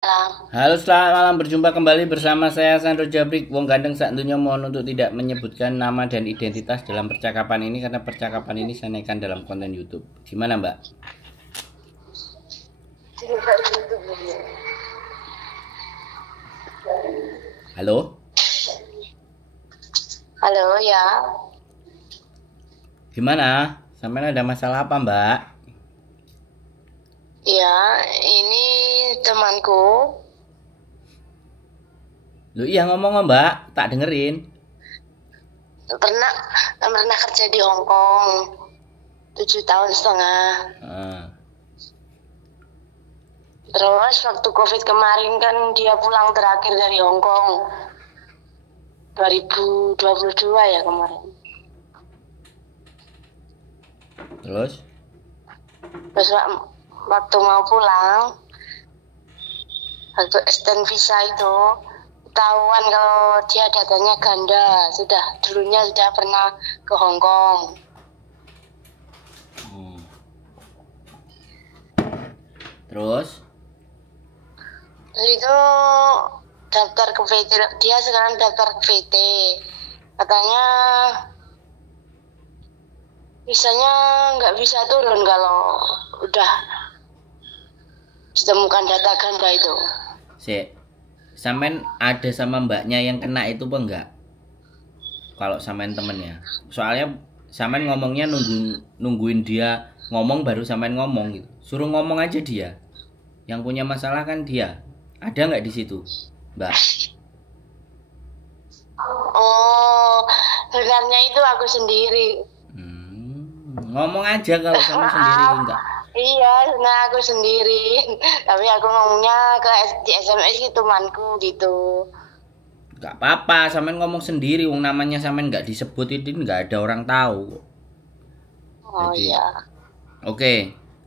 Malam. Halo, selamat malam. Berjumpa kembali bersama saya Sandro Jabrik. Wong gandeng sak dunya, mohon untuk tidak menyebutkan nama dan identitas dalam percakapan ini karena percakapan ini saya naikkan dalam konten YouTube. Gimana, Mbak? Halo? Halo ya. Gimana? Sampai ada masalah apa, Mbak? Ya, ini temanku. Lu iya ngomong, Mbak. Tak dengerin. Pernah pernah kerja di Hong Kong 7 tahun setengah. Ah, Terus waktu COVID kemarin kan dia pulang terakhir dari Hong Kong 2022 ya kemarin. terus? Terus waktu mau pulang, waktu extend visa itu ketahuan kalau dia datanya ganda. Dulunya sudah pernah ke Hong Kong. Hmm. Terus? Terus itu daftar ke VT, dia sekarang daftar ke VT. Katanya visanya nggak bisa turun kalau udah ditemukan data ganda itu. Sampean ada sama mbaknya yang kena itu apa enggak? Kalau sampean temennya. Soalnya sampean ngomongnya nungguin dia ngomong baru sampean ngomong gitu. Suruh ngomong aja dia. Yang punya masalah kan dia. Ada nggak di situ, Mbak? Oh, sebenarnya itu aku sendiri. Ngomong aja kalau sampean sendiri enggak. Iya, nah aku sendiri. Tapi aku ngomongnya di SMS gitu temanku gitu. Enggak apa-apa, sampean ngomong sendiri. Wong namanya sampean nggak disebut itu nggak ada orang tahu. Oh Jadi, iya. oke.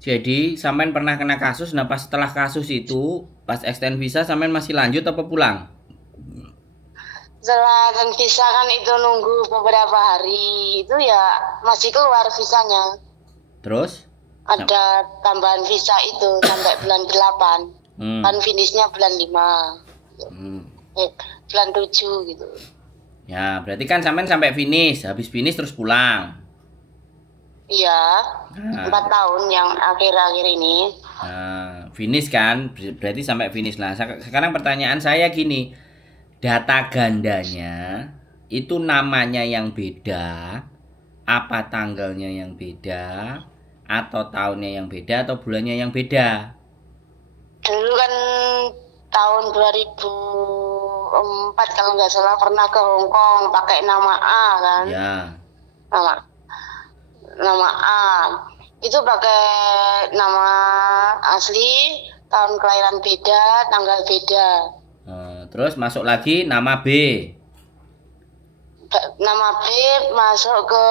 Jadi sampean pernah kena kasus. Nah pas setelah kasus itu, pas extend visa sampean masih lanjut apa pulang? Setelah dan visa kan itu nunggu beberapa hari. Itu ya masih keluar visanya. Terus? Ada tambahan visa itu sampai bulan 8. Kan finishnya bulan 5. Bulan 7 gitu. Ya, berarti kan sampean sampai finish. Habis finish terus pulang. Iya, 4 tahun yang akhir-akhir ini. Nah, finish kan? Berarti sampai finish. Nah, sekarang pertanyaan saya gini. Data gandanya itu namanya yang beda, apa tanggalnya yang beda, atau tahunnya yang beda, atau bulannya yang beda? Dulu kan tahun 2004 kalau nggak salah pernah ke Hong Kong pakai nama A kan. Ya. Nama A. Itu pakai nama asli, tahun kelahiran beda, tanggal beda. Terus masuk lagi nama B. Nama B masuk ke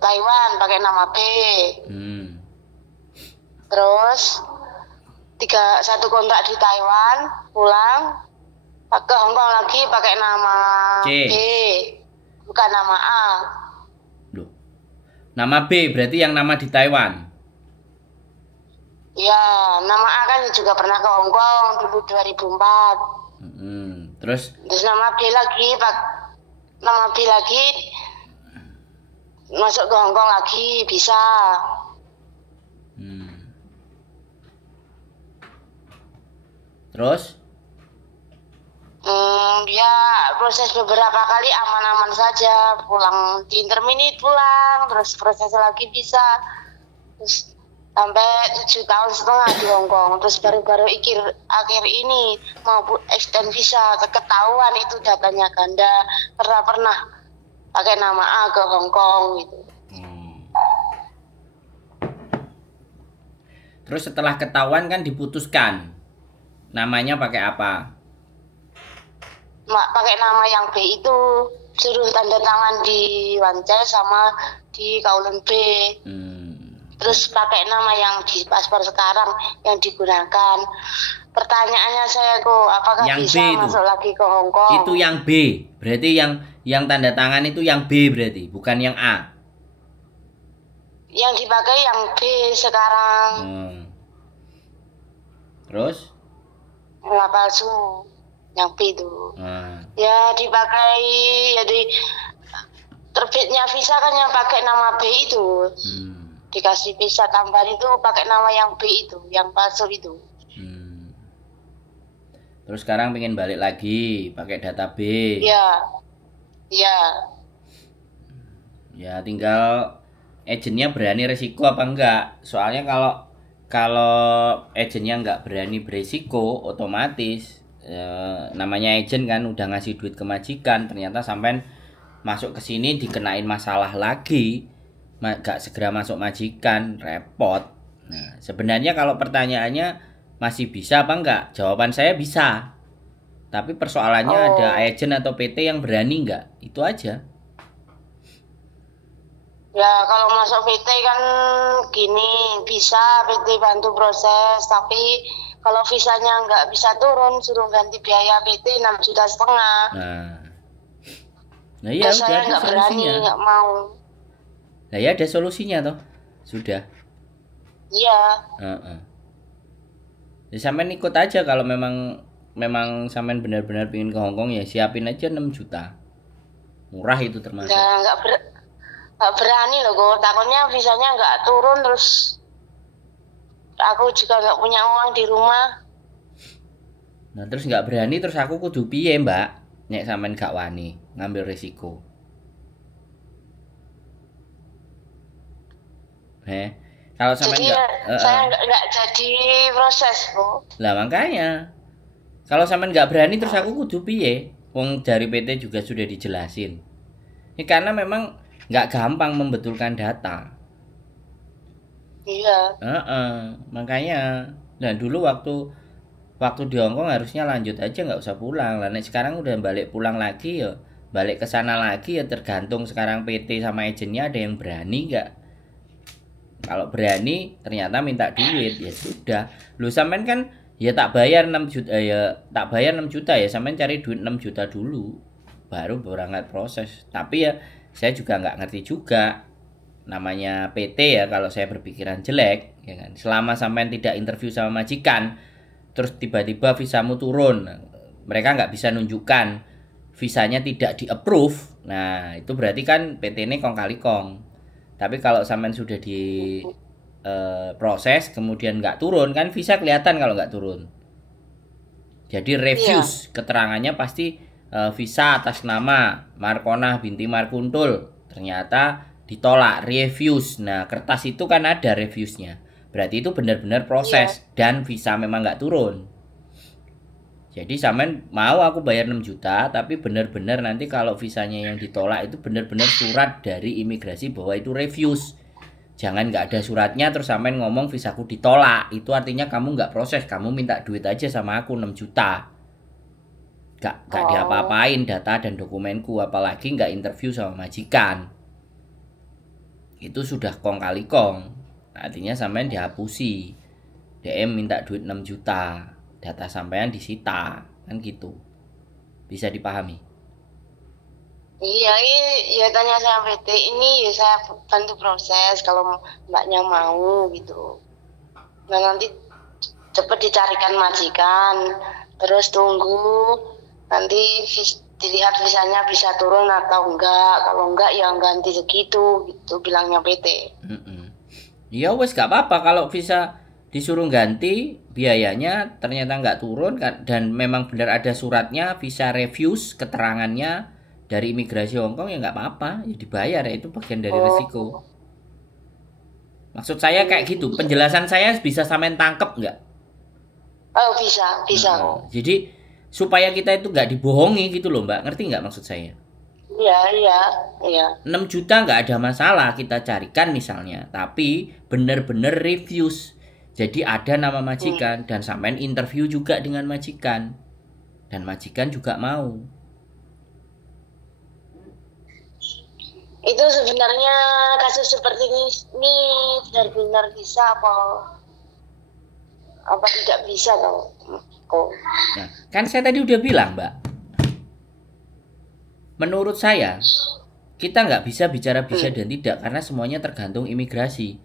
Taiwan pakai nama B. Terus satu kontrak di Taiwan, pulang ke Hong Kong lagi pakai nama C. B, bukan nama A. Loh. Nama B berarti yang nama di Taiwan. Ya, nama A kan juga pernah ke Hong Kong dulu 2004. Terus nama B lagi masuk ke Hong Kong lagi bisa. Terus? Ya proses beberapa kali aman-aman saja, pulang di interminit pulang, terus proses lagi bisa, terus sampai 7 tahun setengah di Hong Kong, terus baru-baru akhir ini mau extend visa, ketahuan itu datanya ganda karena pernah pakai nama A ke Hong Kong gitu. Terus setelah ketahuan kan diputuskan namanya pakai apa? Pakai nama yang B itu, suruh tanda tangan di Wancel sama di Kowloon B. Terus pakai nama yang di paspor sekarang yang digunakan. Pertanyaannya saya kok, apakah yang bisa B masuk lagi ke Hong Kong? Itu yang B. Berarti yang tanda tangan itu yang B berarti, bukan yang A. Yang dipakai yang B sekarang. Terus? Nggak palsu, yang B itu. Ya dipakai, jadi terbitnya visa kan yang pakai nama B itu. Dikasih visa tambahan itu pakai nama yang B itu, yang palsu itu. Terus sekarang pengen balik lagi pakai data B. Iya. Ya tinggal agennya berani resiko apa enggak. Soalnya kalau agennya enggak berani beresiko, otomatis namanya agen kan udah ngasih duit ke majikan, ternyata sampean masuk ke sini dikenain masalah lagi, enggak segera masuk majikan, repot. Nah, sebenarnya kalau pertanyaannya masih bisa apa enggak? Jawaban saya bisa. Tapi persoalannya ada agen atau PT yang berani enggak? Itu aja. Ya kalau masuk PT kan gini, bisa PT bantu proses, tapi kalau visanya nggak bisa turun, suruh ganti biaya PT 6,5 juta. Nah iya udah saya ada nggak solusinya. berani, nggak mau. Nah ya ada solusinya toh, sudah. Iya. Ya sampean ikut aja kalau memang sampean benar-benar pengen ke Hong Kong, ya siapin aja 6 juta. Murah itu termasuk. Nah, nggak berani loh kok, takutnya visanya nggak turun, terus aku juga nggak punya uang di rumah. Nah terus nggak berani, terus aku kudu piye mbak? Nek sampean gak wani ngambil risiko. Kalau sampean saya nggak jadi proses kok. Lah makanya kalau sampean nggak berani, terus aku kudu piye? Wong dari PT juga sudah dijelasin. Ini karena memang nggak gampang membetulkan data. Iya. Makanya. Nah dulu waktu di Hong Kong harusnya lanjut aja, nggak usah pulang. Lah sekarang udah balik pulang lagi ya, balik ke sana lagi ya, tergantung sekarang PT sama agennya ada yang berani nggak. Kalau berani ternyata minta duit, ya sudah. Lu sampean kan ya tak bayar 6 juta ya, sampean cari duit 6 juta dulu baru berangkat proses. Tapi ya saya juga nggak ngerti juga namanya PT ya, kalau saya berpikiran jelek ya kan. Selama sampean tidak interview sama majikan terus tiba-tiba visamu turun, mereka nggak bisa nunjukkan visanya tidak di approve, nah itu berarti kan PT ini kong kali kong. Tapi kalau sampean sudah di proses kemudian nggak turun, kan visa kelihatan kalau nggak turun. Jadi refuse, keterangannya pasti visa atas nama Markonah binti Markuntul, ternyata ditolak, refuse. Nah kertas itu kan ada refuse-nya, berarti itu benar-benar proses dan visa memang nggak turun. Jadi sampean mau aku bayar 6 juta, tapi benar-benar nanti kalau visanya yang ditolak itu benar-benar surat dari imigrasi bahwa itu refuse. Jangan nggak ada suratnya terus sampean ngomong visaku ditolak, itu artinya kamu nggak proses, kamu minta duit aja sama aku 6 juta. Nggak diapa-apain data dan dokumenku, apalagi nggak interview sama majikan. Itu sudah kong kali kong, artinya sampean dihapusi. DM minta duit 6 juta, data sampean disita, kan gitu. Bisa dipahami? Iya, ya tanya sama PT ini ya saya bantu proses kalau mbaknya mau gitu. Nah nanti cepet dicarikan majikan, terus tunggu nanti dilihat visanya bisa turun atau enggak. Kalau enggak ya ganti segitu gitu bilangnya PT. Ya wes gak apa-apa kalau visa disuruh ganti biayanya ternyata nggak turun dan memang benar ada suratnya visa refuse keterangannya dari imigrasi Hong Kong, ya nggak apa-apa, ya dibayar, ya itu bagian dari resiko. Maksud saya kayak gitu, penjelasan saya bisa sampean tangkep nggak? Oh bisa. Jadi supaya kita itu nggak dibohongi gitu loh mbak, ngerti nggak maksud saya? Iya. 6 juta nggak ada masalah kita carikan misalnya, tapi benar-benar refuse. Jadi ada nama majikan dan sampean interview juga dengan majikan dan majikan juga mau. Itu sebenarnya kasus seperti ini benar-benar bisa apa tidak bisa loh kok. Nah, kan saya tadi udah bilang mbak, menurut saya kita nggak bisa bicara bisa dan tidak karena semuanya tergantung imigrasi.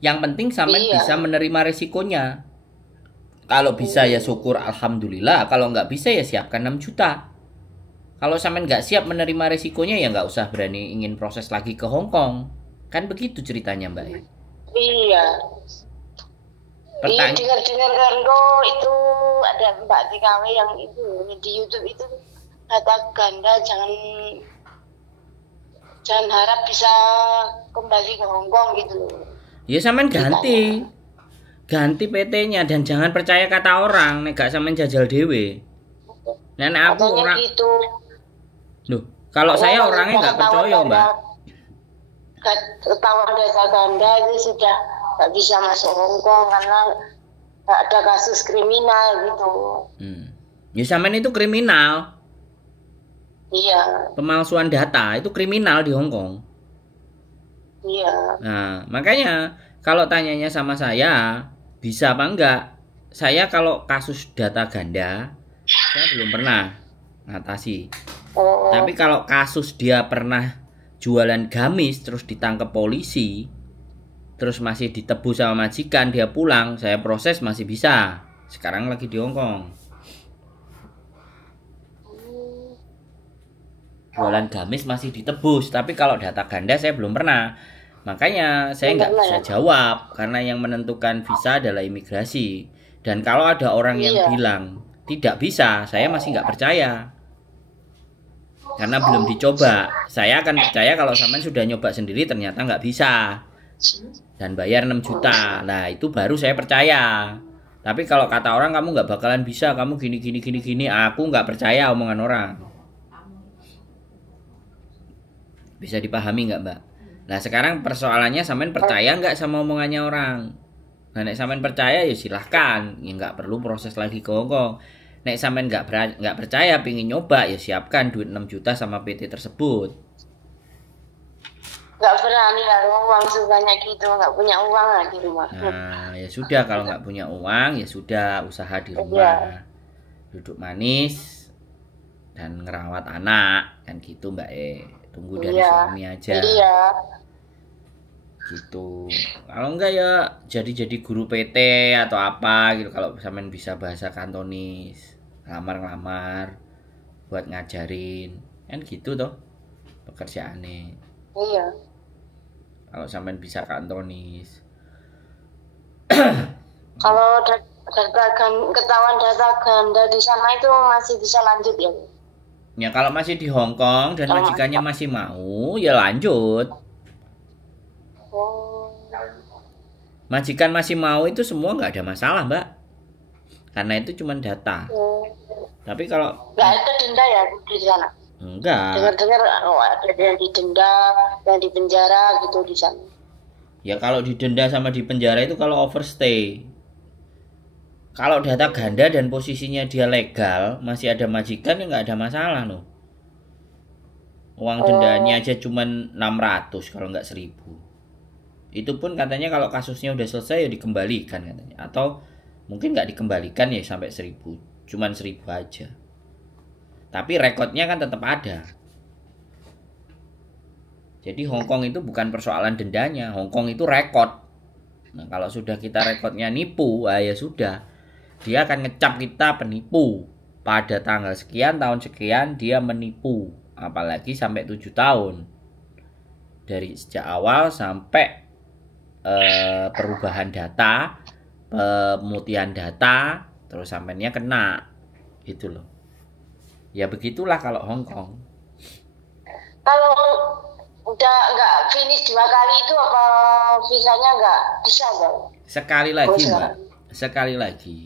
Yang penting sampean bisa menerima resikonya. Kalau bisa ya syukur alhamdulillah, kalau nggak bisa ya siapkan 6 juta. Kalau sampean nggak siap menerima resikonya ya nggak usah berani ingin proses lagi ke Hong Kong. Kan begitu ceritanya Mbak ya. Iya. Iya, dengar-dengar kan itu ada Mbak TKW yang itu di YouTube itu kata ganda jangan harap bisa kembali ke Hong Kong gitu. Ya sampean ganti PT-nya dan jangan percaya kata orang nek gak sampean jajal dhewe. Nek aku orang gitu. Loh, kalau saya orangnya nggak percaya, Mbak. Ketahuan data ganda itu sudah nggak bisa masuk Hong Kong karena ada kasus kriminal gitu. Ya sampean itu kriminal. Iya. Pemalsuan data itu kriminal di Hong Kong. Iya. Nah, makanya kalau tanyanya sama saya, bisa apa enggak? Saya kalau kasus data ganda, saya belum pernah ngatasi. Tapi kalau kasus dia pernah jualan gamis terus ditangkap polisi, terus masih ditebus sama majikan, dia pulang, saya proses masih bisa. Sekarang lagi di Hong Kong. Jualan gamis masih ditebus, tapi kalau data ganda saya belum pernah. Makanya saya nggak bisa jawab karena yang menentukan visa adalah imigrasi. Dan kalau ada orang yang bilang tidak bisa, saya masih nggak percaya. Karena belum dicoba. Saya akan percaya kalau sampean sudah nyoba sendiri ternyata nggak bisa. Dan bayar 6 juta. Nah itu baru saya percaya. Tapi kalau kata orang kamu nggak bakalan bisa, kamu gini, aku nggak percaya omongan orang. Bisa dipahami nggak Mbak? Nah sekarang persoalannya sampean percaya nggak sama omongannya orang? Nah nek sampean percaya ya silahkan, ya nggak perlu proses lagi ke Hong Kong. Nek sampean nggak percaya, pingin nyoba ya siapkan duit 6 juta sama PT tersebut. Nggak berani lah uang sebanyak gitu, nggak punya uang lah di rumah. Nah ya sudah kalau nggak punya uang ya sudah usaha di rumah, duduk manis dan ngerawat anak kan gitu Mbak tunggu dari suami aja. Iya. Gitu. Kalau enggak ya jadi guru PT atau apa gitu kalau sampean bisa bahasa Kantonis, ngelamar buat ngajarin kan gitu toh pekerjaannya. Iya. Kalau sampean bisa Kantonis. Kalau ketahuan data ganda di sana itu masih bisa lanjut ya? Ya kalau masih di Hong Kong dan majikannya masih mau ya lanjut. Majikan masih mau itu semua nggak ada masalah Mbak, karena itu cuma data. Tapi kalau nggak ada denda ya di sana? Enggak. Dengar-dengar ada yang didenda, yang dipenjara gitu di sana. Ya kalau didenda sama di penjara itu kalau overstay. Kalau data ganda dan posisinya dia legal, masih ada majikan ya nggak ada masalah loh. Uang dendanya aja cuma 600 kalau nggak 1000. Itu pun katanya kalau kasusnya udah selesai ya dikembalikan katanya. Atau mungkin nggak dikembalikan ya sampai 1000. Cuman 1000 aja. Tapi rekodnya kan tetap ada. Jadi Hong Kong itu bukan persoalan dendanya. Hong Kong itu rekod. Nah kalau sudah kita rekodnya nipu, ya sudah. Dia akan ngecap kita penipu. Pada tanggal sekian, tahun sekian dia menipu. Apalagi sampai 7 tahun. Dari sejak awal sampai perubahan data, pemutihan data, terus sampainya kena, gitu loh. Ya begitulah kalau Hong Kong. Kalau udah nggak finish 2 kali itu apa visanya nggak bisa nggak? Sekali lagi Mbak, sekali lagi.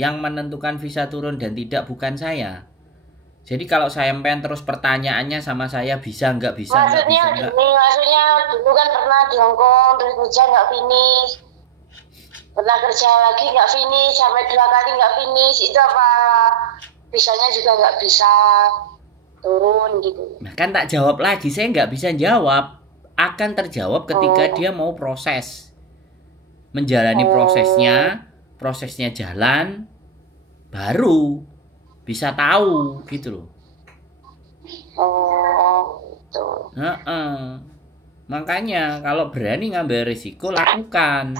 Yang menentukan visa turun dan tidak bukan saya. Jadi kalau saya pengen terus pertanyaannya sama saya bisa nggak bisa nggak bisa nggak. Maksudnya dulu kan pernah di Hong Kong terus kerja nggak finish, pernah kerja lagi nggak finish, sampai 2 kali nggak finish, itu apa visanya juga nggak bisa turun gitu. Nah kan tak jawab lagi, saya nggak bisa jawab. Akan terjawab ketika dia mau proses, menjalani prosesnya jalan, baru bisa tahu gitu loh. Gitu. Makanya kalau berani ngambil risiko lakukan.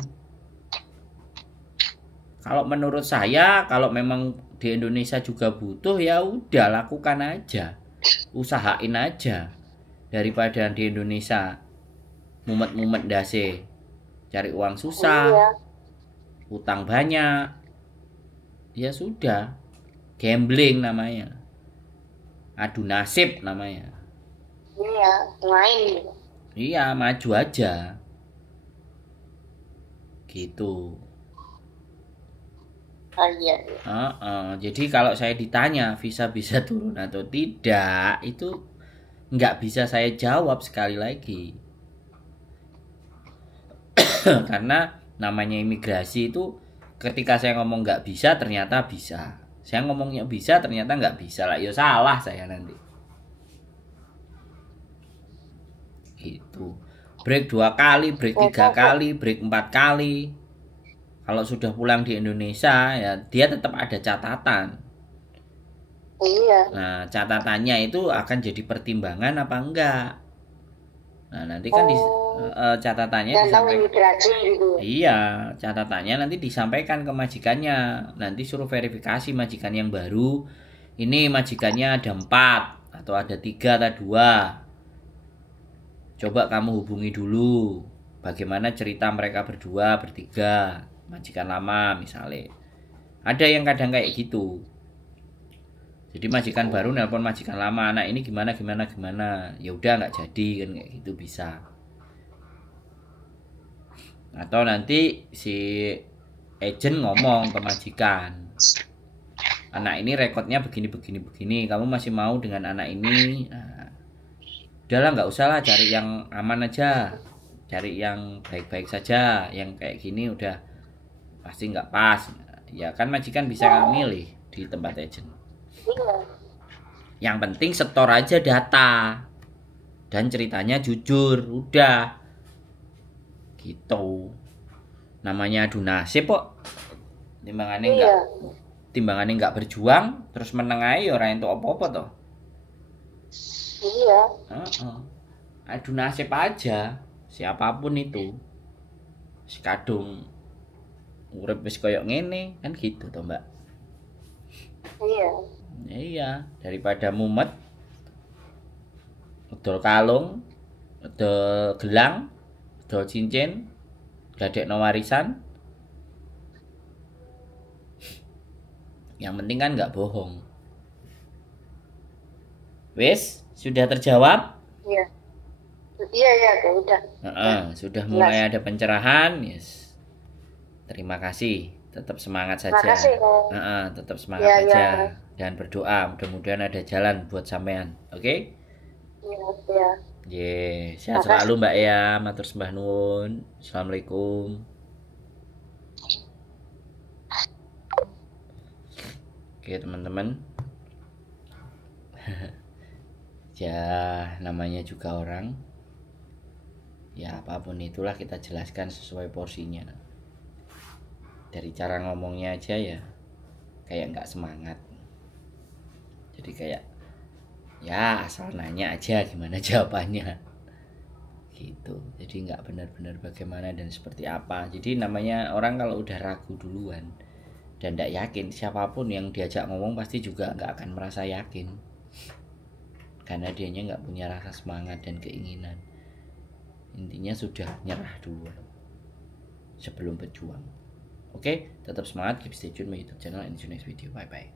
Kalau menurut saya, kalau memang di Indonesia juga butuh, ya udah lakukan aja, usahain aja, daripada di Indonesia mumet-mumet dase, cari uang susah, Iya, utang banyak, ya sudah, gambling namanya, adu nasib namanya. iya, main gitu. Iya, maju aja, gitu. Oh, iya, iya. Jadi kalau saya ditanya visa bisa turun atau tidak, itu nggak bisa saya jawab sekali lagi. Karena namanya imigrasi itu ketika saya ngomong nggak bisa ternyata bisa. Saya ngomongnya bisa ternyata nggak bisa lah. Ya salah saya nanti. Gitu. Break 2 kali, break 3 kali, break 4 kali. Kalau sudah pulang di Indonesia ya dia tetap ada catatan. Iya. Nah, catatannya itu akan jadi pertimbangan apa enggak. Nah, nanti kan di catatannya Dan tahu disampaikan. imigrasi gitu. Iya, catatannya nanti disampaikan ke majikannya. Nanti suruh verifikasi majikan yang baru. Ini majikannya ada 4 atau ada 3 atau 2. Coba kamu hubungi dulu. Bagaimana cerita mereka berdua, bertiga, majikan lama misalnya. Ada yang kadang kayak gitu. Jadi majikan baru nelpon majikan lama, anak ini gimana. Ya udah nggak jadi kan kayak gitu bisa. Atau nanti si agent ngomong ke majikan, anak ini rekodnya begini, kamu masih mau dengan anak ini? Nah, udahlah nggak usah lah, cari yang aman aja, cari yang baik-baik saja, yang kayak gini udah pasti nggak pas. Ya kan majikan bisa milih di tempat agent. Iya. Yang penting setor aja data dan ceritanya jujur, udah gitu. Namanya adu nasib kok. Timbangannya nggak berjuang terus meneng ae ora entuk apa-apa toh. Iya. Adu nasib aja siapapun itu. Si kadung urip wis koyo ngene kan gitu toh, Mbak. Iya. Iya, daripada mumet dol kalung, dol gelang, dol cincin, gadekno warisan. Yang penting kan nggak bohong. Wes, sudah terjawab? Iya. Iya, udah. Sudah mulai ada pencerahan, yes. Terima kasih. Tetap semangat saja. Terima kasih. Tetap semangat aja. Dan berdoa mudah-mudahan ada jalan buat sampean. Oke? Iya. Sehat selalu Mbak ya. Matur sembah nuwun. Assalamualaikum. Oke, teman-teman. Ya, namanya juga orang. Ya, apapun itulah kita jelaskan sesuai porsinya. Dari cara ngomongnya aja ya kayak nggak semangat. Jadi kayak ya asal nanya aja gimana jawabannya gitu. Jadi nggak benar-benar bagaimana dan seperti apa. Jadi namanya orang kalau udah ragu duluan dan nggak yakin, siapapun yang diajak ngomong pasti juga nggak akan merasa yakin, karena dianya nggak punya rasa semangat dan keinginan. Intinya sudah nyerah duluan sebelum berjuang. Oke, tetap semangat, keep stay tune my YouTube channel and see you next video. Bye bye.